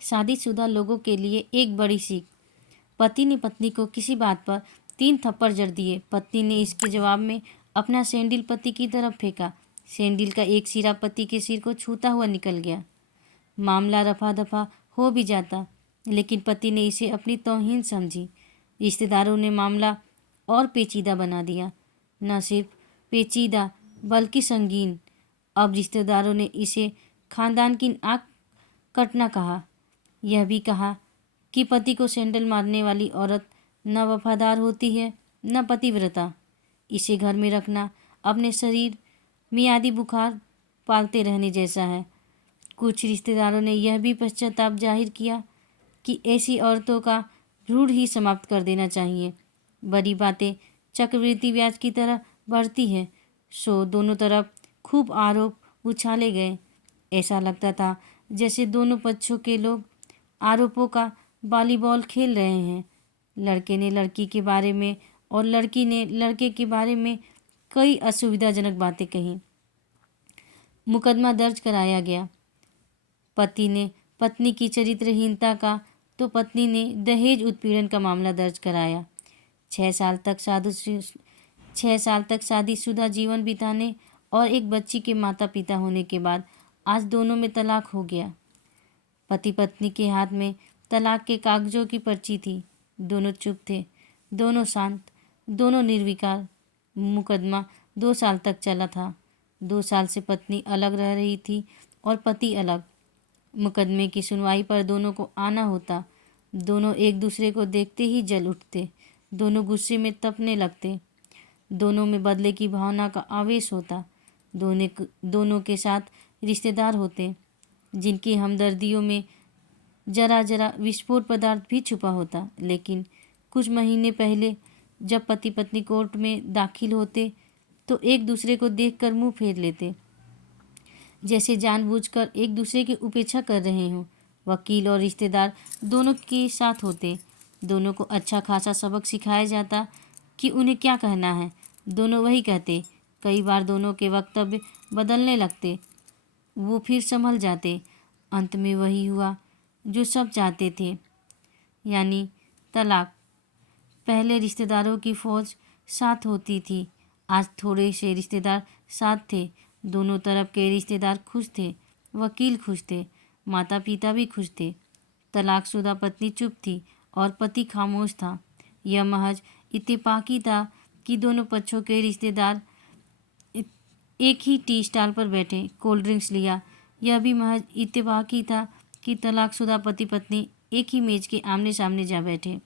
शादीशुदा लोगों के लिए एक बड़ी सीख। पति ने पत्नी को किसी बात पर 3 थप्पड़ जड़ दिए। पत्नी ने इसके जवाब में अपना सैंडल पति की तरफ फेंका। सैंडल का एक सिरा पति के सिर को छूता हुआ निकल गया। मामला रफा दफा हो भी जाता, लेकिन पति ने इसे अपनी तौहीन समझी। रिश्तेदारों ने मामला और पेचीदा बना दिया। न सिर्फ पेचीदा बल्कि संगीन। अब रिश्तेदारों ने इसे खानदान की आँख कटना कहा। यह भी कहा कि पति को सैंडल मारने वाली औरत न वफादार होती है न पतिव्रता। इसे घर में रखना अपने शरीर मियादी बुखार पालते रहने जैसा है। कुछ रिश्तेदारों ने यह भी पश्चाताप जाहिर किया कि ऐसी औरतों का भ्रूण ही समाप्त कर देना चाहिए। बड़ी बातें चक्रवृद्धि ब्याज की तरह बढ़ती है, सो दोनों तरफ खूब आरोप उछाले गए। ऐसा लगता था जैसे दोनों पक्षों के लोग आरोपों का वॉलीबॉल खेल रहे हैं। लड़के ने लड़की के बारे में और लड़की ने लड़के के बारे में कई असुविधाजनक बातें कहीं। मुकदमा दर्ज कराया गया। पति ने पत्नी की चरित्रहीनता का तो पत्नी ने दहेज उत्पीड़न का मामला दर्ज कराया। 6 साल तक शादीशुदा जीवन बिताने और एक बच्ची के माता पिता होने के बाद आज दोनों में तलाक हो गया। पति पत्नी के हाथ में तलाक के कागजों की पर्ची थी। दोनों चुप थे, दोनों शांत, दोनों निर्विकार। मुकदमा 2 साल तक चला था। 2 साल से पत्नी अलग रह रही थी और पति अलग। मुकदमे की सुनवाई पर दोनों को आना होता। दोनों एक दूसरे को देखते ही जल उठते। दोनों गुस्से में तपने लगते। दोनों में बदले की भावना का आवेश होता। दोनों के साथ रिश्तेदार होते जिनकी हमदर्दियों में जरा जरा विस्फोट पदार्थ भी छुपा होता। लेकिन कुछ महीने पहले जब पति पत्नी कोर्ट में दाखिल होते तो एक दूसरे को देखकर मुंह फेर लेते, जैसे जानबूझकर एक दूसरे की उपेक्षा कर रहे हों। वकील और रिश्तेदार दोनों के साथ होते। दोनों को अच्छा खासा सबक सिखाया जाता कि उन्हें क्या कहना है। दोनों वही कहते। कई बार दोनों के वक्तव्य बदलने लगते, वो फिर संभल जाते। अंत में वही हुआ जो सब चाहते थे, यानी तलाक। पहले रिश्तेदारों की फौज साथ होती थी, आज थोड़े से रिश्तेदार साथ थे। दोनों तरफ के रिश्तेदार खुश थे, वकील खुश थे, माता पिता भी खुश थे। तलाकशुदा पत्नी चुप थी और पति खामोश था। यह महज इत्तेफाकी था कि दोनों पक्षों के रिश्तेदार एक ही टी स्टॉल पर बैठे, कोल्ड ड्रिंक्स लिया। यह भी महज इत्तेफाकी था कि तलाकशुदा पति पत्नी एक ही मेज के आमने सामने जा बैठे।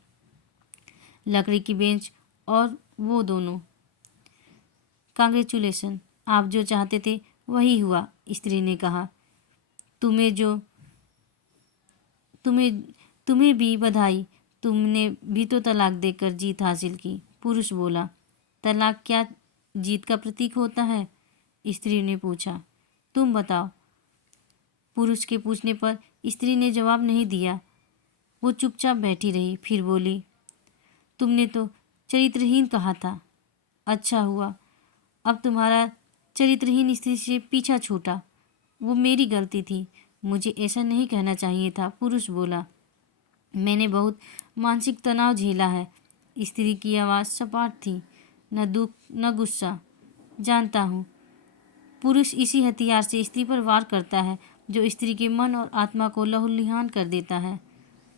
लकड़ी की बेंच और वो दोनों। कांग्रेचुलेसन, आप जो चाहते थे वही हुआ, स्त्री ने कहा। तुम्हें भी बधाई, तुमने भी तो तलाक देकर जीत हासिल की, पुरुष बोला। तलाक क्या जीत का प्रतीक होता है? स्त्री ने पूछा। तुम बताओ। पुरुष के पूछने पर स्त्री ने जवाब नहीं दिया। वो चुपचाप बैठी रही, फिर बोली, तुमने तो चरित्रहीन कहा था। अच्छा हुआ अब तुम्हारा चरित्रहीन स्त्री से पीछा छूटा। वो मेरी गलती थी, मुझे ऐसा नहीं कहना चाहिए था, पुरुष बोला। मैंने बहुत मानसिक तनाव झेला है। स्त्री की आवाज़ सपाट थी, न दुख न गुस्सा। जानता हूँ। पुरुष इसी हथियार से स्त्री पर वार करता है जो स्त्री के मन और आत्मा को लहूलुहान कर देता है।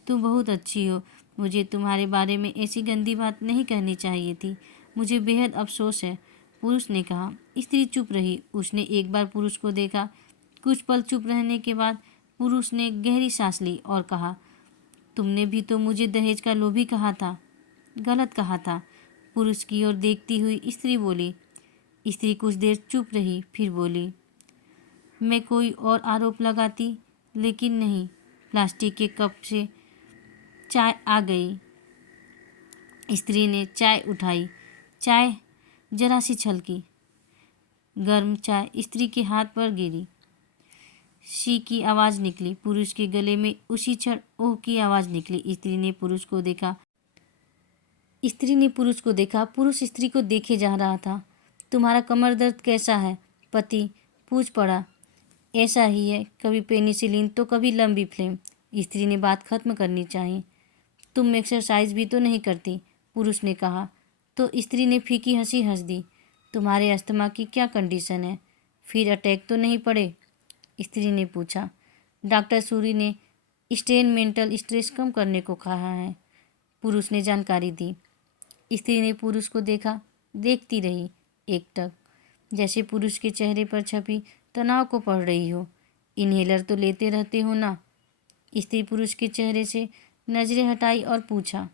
तुम बहुत अच्छी हो, मुझे तुम्हारे बारे में ऐसी गंदी बात नहीं कहनी चाहिए थी। मुझे बेहद अफसोस है, पुरुष ने कहा। स्त्री चुप रही। उसने एक बार पुरुष को देखा। कुछ पल चुप रहने के बाद पुरुष ने गहरी सांस ली और कहा, तुमने भी तो मुझे दहेज का लोभी कहा था। गलत कहा था, पुरुष की ओर देखती हुई स्त्री बोली। स्त्री कुछ देर चुप रही, फिर बोली, मैं कोई और आरोप लगाती, लेकिन नहीं। प्लास्टिक के कप से चाय आ गई। स्त्री ने चाय उठाई। चाय जरा सी छलकी। गर्म चाय स्त्री के हाथ पर गिरी। शी की आवाज़ निकली। पुरुष के गले में उसी क्षण ओह की आवाज़ निकली। स्त्री ने पुरुष को देखा। पुरुष स्त्री को देखे जा रहा था। तुम्हारा कमर दर्द कैसा है? पति पूछ पड़ा। ऐसा ही है, कभी पेनिसिलिन तो कभी लंबी फ्लेम। स्त्री ने बात खत्म करनी चाहिए। तुम एक्सरसाइज भी तो नहीं करती, पुरुष ने कहा। तो स्त्री ने फीकी हंसी हंस दी। तुम्हारे अस्थमा की क्या कंडीशन है? फिर अटैक तो नहीं पड़े? स्त्री ने पूछा। डॉक्टर सूरी ने स्टेन मेंटल स्ट्रेस कम करने को कहा है, पुरुष ने जानकारी दी। स्त्री ने पुरुष को देखा, देखती रही एकटक, जैसे पुरुष के चेहरे पर छपी तनाव को पढ़ रही हो। इन्हेलर तो लेते रहते हो ना? स्त्री पुरुष के चेहरे से नजरें हटाई और पूछा।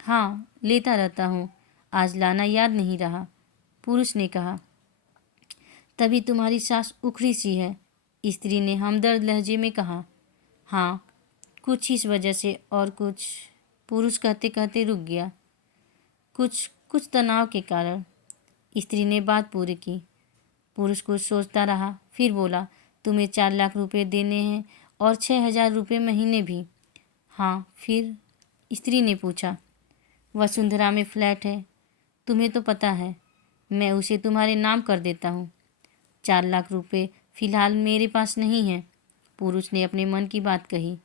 हाँ, लेता रहता हूँ, आज लाना याद नहीं रहा, पुरुष ने कहा। तभी तुम्हारी सांस उखड़ी सी है, स्त्री ने हमदर्द लहजे में कहा। हाँ, कुछ इस वजह से और कुछ, पुरुष कहते कहते रुक गया। कुछ कुछ तनाव के कारण, स्त्री ने बात पूरी की। पुरुष कुछ सोचता रहा, फिर बोला, तुम्हें 4 लाख रुपए देने हैं और 6,000 रुपये महीने भी। हाँ, फिर? स्त्री ने पूछा। वसुंधरा में फ्लैट है, तुम्हें तो पता है, मैं उसे तुम्हारे नाम कर देता हूँ। 4 लाख रुपए फिलहाल मेरे पास नहीं है, पुरुष ने अपने मन की बात कही।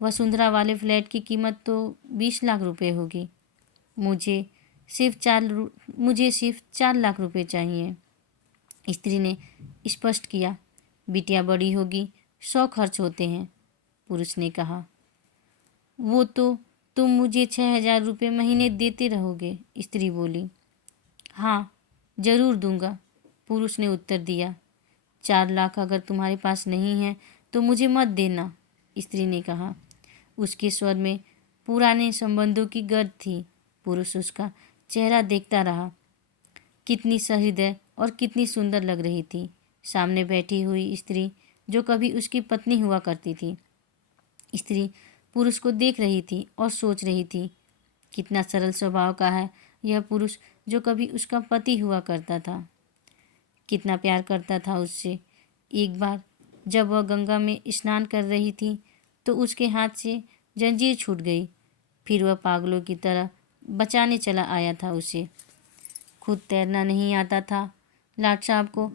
वसुंधरा वाले फ्लैट की कीमत तो 20 लाख रुपए होगी। मुझे सिर्फ 4 लाख रुपए चाहिए, स्त्री ने स्पष्ट किया। बिटिया बड़ी होगी, 100 खर्च होते हैं, पुरुष ने कहा। वो तो तुम मुझे 6,000 रुपये महीने देते रहोगे, स्त्री बोली। हाँ, जरूर दूंगा, पुरुष ने उत्तर दिया। 4 लाख अगर तुम्हारे पास नहीं है तो मुझे मत देना, स्त्री ने कहा। उसके स्वर में पुराने संबंधों की गर्द थी। पुरुष उसका चेहरा देखता रहा। कितनी सहृदय और कितनी सुंदर लग रही थी सामने बैठी हुई स्त्री, जो कभी उसकी पत्नी हुआ करती थी। स्त्री पुरुष को देख रही थी और सोच रही थी, कितना सरल स्वभाव का है यह पुरुष जो कभी उसका पति हुआ करता था। कितना प्यार करता था उससे। एक बार जब वह गंगा में स्नान कर रही थी तो उसके हाथ से जंजीर छूट गई। फिर वह पागलों की तरह बचाने चला आया था उसे। खुद तैरना नहीं आता था लाट साहब को,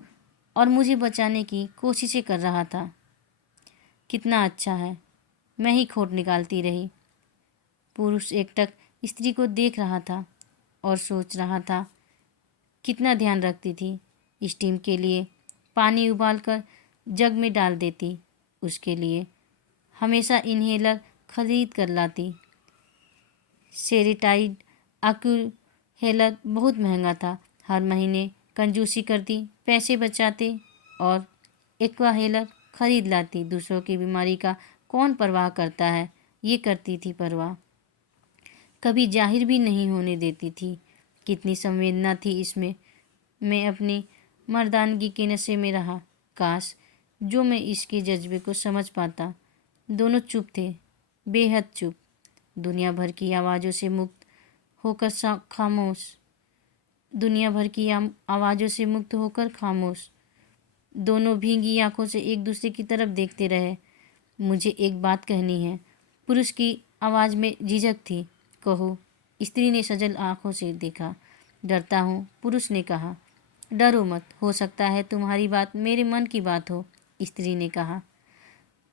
और मुझे बचाने की कोशिशें कर रहा था। कितना अच्छा है, मैं ही खोट निकालती रही। पुरुष एकटक स्त्री को देख रहा था और सोच रहा था, कितना ध्यान रखती थी। स्टीम के लिए पानी उबालकर जग में डाल देती, उसके लिए हमेशा इन्हेलर खरीद कर लाती। सेरेटाइड एक्यूहेलर बहुत महंगा था। हर महीने कंजूसी करती, पैसे बचाते और एक्वाहेलर खरीद लाती। दूसरों की बीमारी का कौन परवाह करता है, ये करती थी परवाह। कभी जाहिर भी नहीं होने देती थी। कितनी संवेदना थी इसमें। मैं अपनी मर्दानगी के नशे में रहा। काश जो मैं इसके जज्बे को समझ पाता। दोनों चुप थे, बेहद चुप, दुनिया भर की आवाज़ों से मुक्त होकर खामोश। दुनिया भर की आवाज़ों से मुक्त होकर खामोश। दोनों भींगी आंखों से एक दूसरे की तरफ देखते रहे। मुझे एक बात कहनी है, पुरुष की आवाज़ में झिझक थी। कहो, स्त्री ने सजल आंखों से देखा। डरता हूँ, पुरुष ने कहा। डरो मत, हो सकता है तुम्हारी बात मेरे मन की बात हो, स्त्री ने कहा।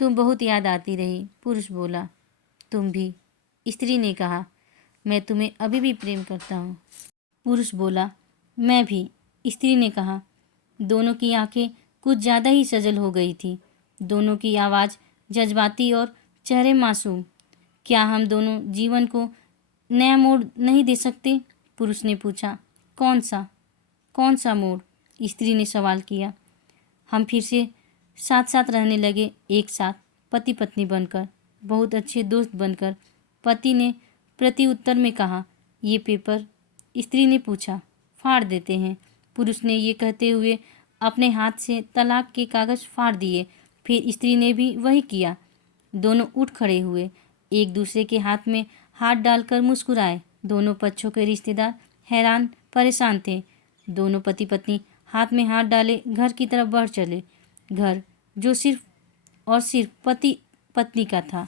तुम बहुत याद आती रही, पुरुष बोला। तुम भी, स्त्री ने कहा। मैं तुम्हें अभी भी प्रेम करता हूँ, पुरुष बोला। मैं भी, स्त्री ने कहा। दोनों की आंखें कुछ ज़्यादा ही सजल हो गई थी। दोनों की आवाज़ जज्बाती और चेहरे मासूम। क्या हम दोनों जीवन को नया मोड़ नहीं दे सकते, पुरुष ने पूछा। कौन सा मोड़, स्त्री ने सवाल किया। हम फिर से साथ साथ रहने लगे, एक साथ, पति पत्नी बनकर, बहुत अच्छे दोस्त बनकर, पति ने प्रति उत्तर में कहा। ये पेपर, स्त्री ने पूछा, फाड़ देते हैं, पुरुष ने ये कहते हुए अपने हाथ से तलाक के कागज़ फाड़ दिए। फिर स्त्री ने भी वही किया। दोनों उठ खड़े हुए, एक दूसरे के हाथ में हाथ डालकर मुस्कुराए। दोनों पक्षों के रिश्तेदार हैरान परेशान थे। दोनों पति पत्नी हाथ में हाथ डाले घर की तरफ बढ़ चले। घर जो सिर्फ और सिर्फ पति पत्नी का था।